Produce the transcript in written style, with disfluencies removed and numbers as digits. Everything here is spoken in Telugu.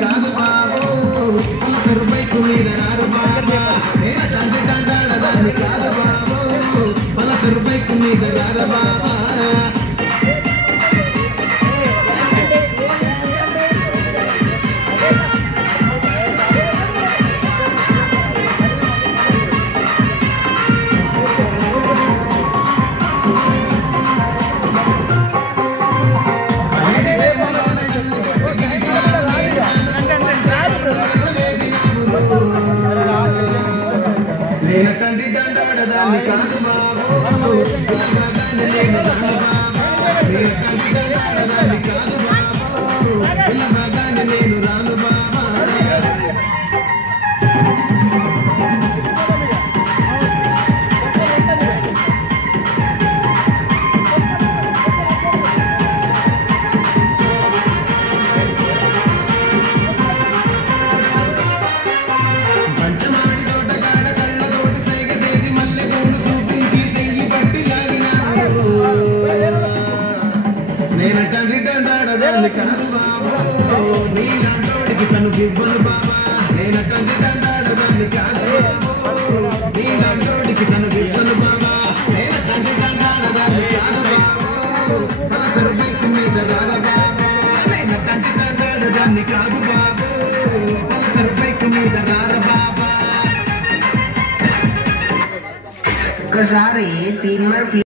కాదు బాబు పలసరు బైకు మీద రారు బాబా నేను తండ్రి తండాడదాన్ని కాదు బాబు పలసరు బైకు మీద రారు బాబా నేను తండ్రి దండాడదాన్ని కాదు బాబు పిల్లగాన్ని నేను రాను బాబు నేను తండ్రి దండాడదాన్ని కాదు బాబు పిల్లగాన్ని నేను రాను బాబా నేను తండ్రి దండాడదాన్ని కాదు బాబు నీలాంటోడికి సనుగివ్వను బాబా నేను తండ్రి దండాడదాన్ని కాదు బాబు నీలాంటోడికి సనుగివ్వను బాబా నేను తండ్రి దండాడదాన్ని కాదు బాబు పలసరు బైకు మీద రారా బాబా నేను తండ్రి దండాడదాన్ని కాదు బాబు పలసరు బైకు మీద రారా బాబా ఒకసారి 3 बार